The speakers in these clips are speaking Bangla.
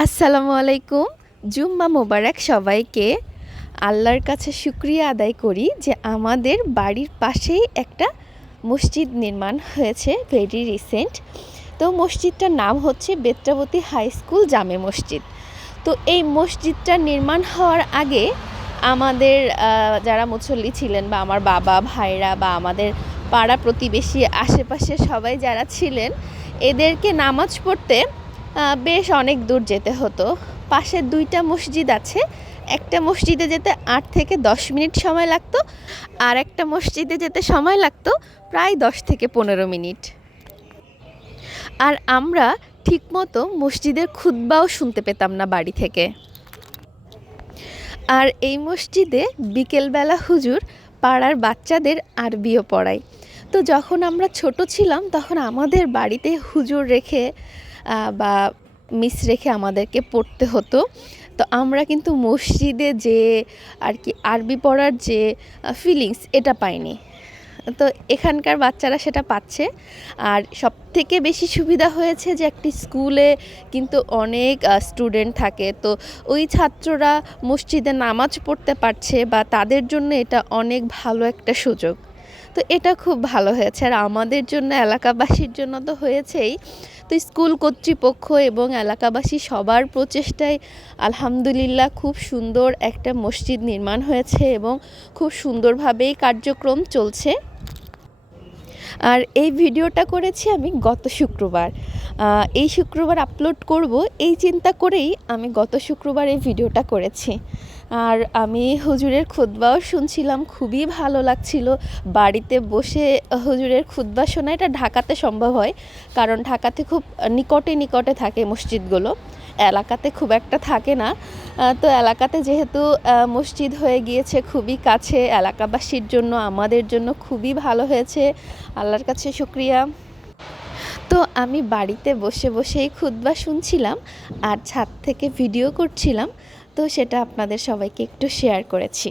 আসসালামু আলাইকুম। জুম্মা মোবারক সবাইকে আল্লাহর কাছে শুক্রিয়া আদায় করি যে আমাদের বাড়ির পাশেই একটা মসজিদ নির্মাণ হয়েছে ভেরি রিসেন্ট তো মসজিদটার নাম হচ্ছে বেত্রাবতী হাই স্কুল জামে মসজিদ। তো এই মসজিদটা নির্মাণ হওয়ার আগে আমাদের যারা মুসল্লি ছিলেন বা আমার বাবা, ভাইরা বা আমাদের পাড়া প্রতিবেশী আশেপাশে সবাই যারা ছিলেন, এদেরকে নামাজ পড়তে বেশ অনেক দূর যেতে হতো। পাশে দুইটা মসজিদ আছে। একটা মসজিদে যেতে আট থেকে দশ মিনিট সময় লাগতো আর একটা মসজিদে যেতে সময় লাগতো প্রায় দশ থেকে পনেরো মিনিট। আর আমরা ঠিকমতো মসজিদের খুতবাও শুনতে পেতাম না বাড়ি থেকে। আর এই মসজিদে বিকেলবেলা হুজুর পাড়ার বাচ্চাদের আরবিও পড়ায়। তো যখন আমরা ছোট ছিলাম তখন আমাদের বাড়িতে হুজুর রেখে বা মিস রেখে আমাদেরকে পড়তে হতো। তো আমরা কিন্তু মসজিদে যে আর কি আরবি পড়ার যে ফিলিংস এটা পাইনি। তো এখানকার বাচ্চারা সেটা পাচ্ছে। আর সব থেকে বেশি সুবিধা হয়েছে যে একটি স্কুলে কিন্তু অনেক স্টুডেন্ট থাকে। তো ওই ছাত্ররা মসজিদে নামাজ পড়তে পারছে বা তাদের জন্য এটা অনেক ভালো একটা সুযোগ। তো এটা খুব ভালো হয়েছে। আর আমাদের জন্য, এলাকাবাসীর জন্য তো হয়েছেই। তো স্কুল, কর্তৃপক্ষ এবং এলাকাবাসী সবার প্রচেষ্টায় আলহামদুলিল্লাহ খুব সুন্দর একটা মসজিদ নির্মাণ হয়েছে এবং খুব সুন্দরভাবেই কার্যক্রম চলছে। আর এই ভিডিওটা করেছি আমি গত শুক্রবার। এই শুক্রবার আপলোড করব, এই চিন্তা করেই আমি গত শুক্রবার এই ভিডিওটা করেছি। আর আমি হুজুরের খুতবাও শুনছিলাম, খুবই ভালো লাগছিল। বাড়িতে বসে হুজুরের খুতবা শোনা, এটা ঢাকাতে সম্ভব হয়, কারণ ঢাকাতে খুব নিকটে নিকটে থাকে মসজিদগুলো। এলাকাতে খুব একটা থাকে না। তো এলাকাতে যেহেতু মসজিদ হয়ে গিয়েছে খুবই কাছে, এলাকাবাসীর জন্য, আমাদের জন্য খুবই ভালো হয়েছে। আল্লাহর কাছে শুক্রিয়া। তো আমি বাড়িতে বসে বসেই খুদবা শুনছিলাম আর ছাদ থেকে ভিডিও করছিলাম, তো সেটা আপনাদের সবাইকে একটু শেয়ার করেছি।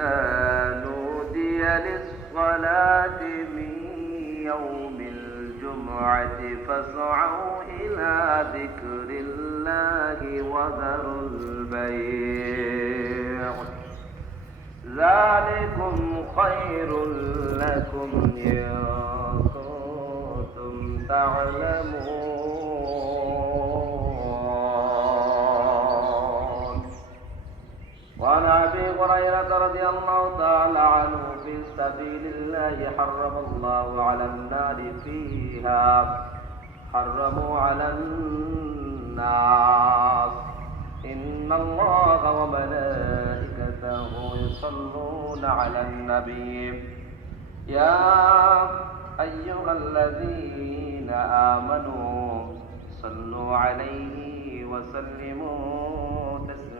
إذا نودي للصلاة من يوم الجمعة فاسعوا إلى ذكر الله وذروا البيع. ذلكم خير لكم إن كنتم تعلمون. ابي هريرة رضي الله تعالى عنه في سبيل الله حرم الله على النار فيها. حرموا على الناس. إن الله وملائكته يصلون على النبي. يا أيها الذين آمنوا صلوا عليه وسلموا تسليما.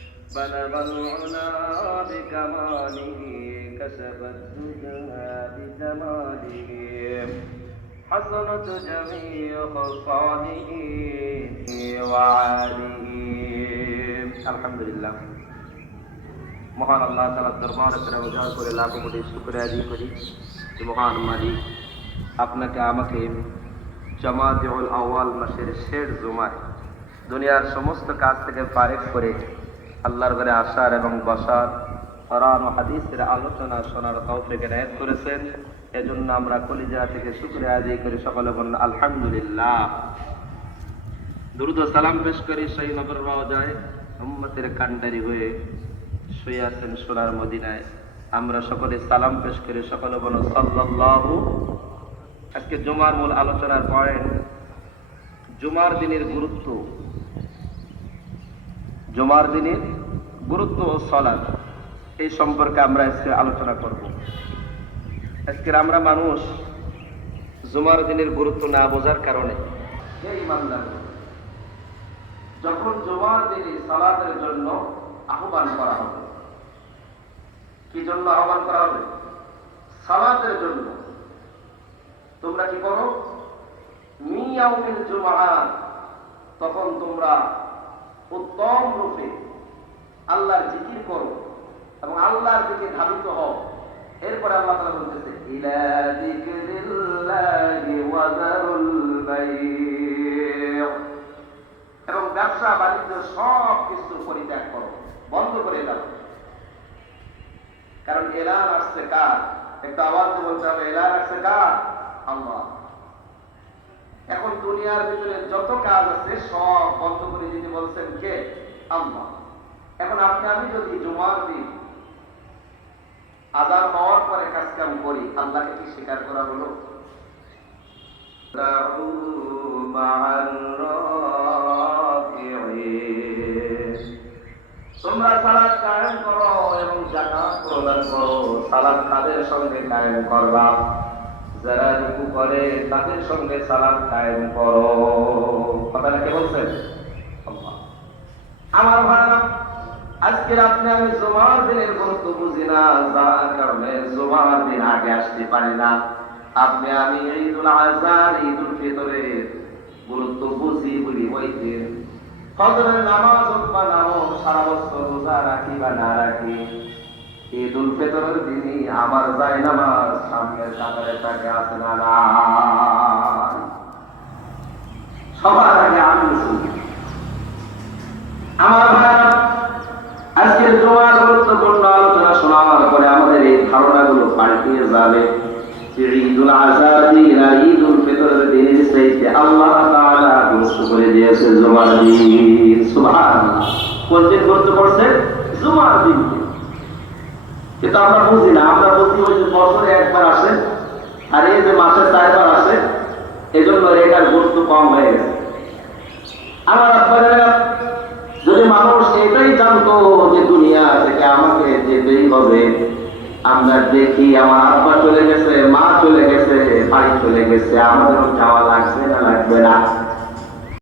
بلغ العلا بكماله كسب الدجى بجماله حسنت جميع خصاله وعاله الحمد لله মহান আল্লাহ তালা দরবার করে উজাড় করে লাখো কোটি শুক্রিয়া আদি করি যে মহান মালিক আপনাকে আমাকে জামাতেউল আওয়াল মাসের শেষ জুমায় দুনিয়ার সমস্ত কাজ থেকে ফারেক করে আল্লাহর ঘরে আসার এবং বসার কোরআন ও হাদিসের আলোচনা শোনার তৌফিক এনায়েত করেছেন। এজন্য আমরা কলিজা থেকে শুক্রিয়া আদায় করি সকলে বলুন, আলহামদুলিল্লাহ। দ্রুত সালাম পেশ করি সেই নগর যায় উম্মতের কান্ডারি হয়ে শুয়ে আছেন সোনার মদিনায়। আমরা সকলে সালাম পেশ করি, সকলে বলো সাল্লাল্লাহু। আজকে জুমার মূল আলোচনার পয়েন্ট, জুমার দিনের গুরুত্ব। জুমার দিনের গুরুত্ব ও সলাদ এই সম্পর্কে আমরা আজকে আলোচনা করব। আজকের আমরা মানুষ জুমার দিনের গুরুত্ব না বোঝার কারণে যখন জুমার দিনে সালাতের জন্য আহ্বান করা হবে, কি জন্য আহ্বান করা হবে? সালাতের জন্য। তোমরা কি করো? মিয়াউমিল জুমআ, তখন তোমরা উত্তম রূপে আল্লাহর জিকির করো এবং আল্লাহর দিকে ধাবিত হও। এরপরে আল্লাহ তাআলা বলতেছে এবং ব্যবসা, বাণিজ্য সব কিছু পরিত্যাগ করো, বন্ধ করে দাও। কারণ এলান আসছে কার? একটা আওয়াজ বলতে হবে, এলান আসছে কার? আল্লাহ। এখন দুনিয়ার ভিতরে যত কাজ আছে সব বন্ধ করে যিনি বলছেন কে? আল্লাহ। এখন আপনি, আমি যদি জুমার দিন আদার হওয়ার পরে কাজ কাম করি, আল্লাহকে কি স্বীকার করা হলো? তোমরা সালাদ কায়েম করো এবং জাকাত প্রদান করো। সালাদ তাদের সঙ্গে কায়েম করবা? যারা রুকু করে, তাদের সঙ্গে সালাত কায়েম করো। কথাটা কে বলছেন আমার ভাইরা আজকে আপনি আমি জুমার দিনের গুরুত্ব বুঝি না, যার কারণে জুমার দিন আগে আসতে পারি না। আপনি আমি ঈদুল আজহার, ঈদুল ফিতরের গুরুত্ব বুঝি বলি দিন। ফজরের নামাজ বা নামো সারা বছর রোজা রাখি বা না রাখি। ঈদ উল ফিতরের দিনই আমার যায় নামাজ সামনের কাতারে থাকে আছে না সবার আগে আমি আমার ভাইরা আজকের জমার গুরুত্বপূর্ণ আলোচনা শোনার পরে আমাদের এই ধারণাগুলো পাল্টিয়ে যাবে আল্লাহ তাআলা করে দিয়েছে জুমার কিন্তু আমরা বুঝি না, আমরা বুঝি ওই যে বছরে একবার আসে আর এই যে মাসে চারবার আসে, এজন্য এটার গুরুত্ব কম হয়ে গেছে। আমার আব্বারা যদি মানুষ এটাই জানতো যে দুনিয়া থেকে আমাকে যেতেই হবে, আমরা দেখি আমার আব্বা চলে গেছে, মা চলে গেছে ভাই চলে গেছে আমাদেরও যাওয়া লাগবে না লাগবে না।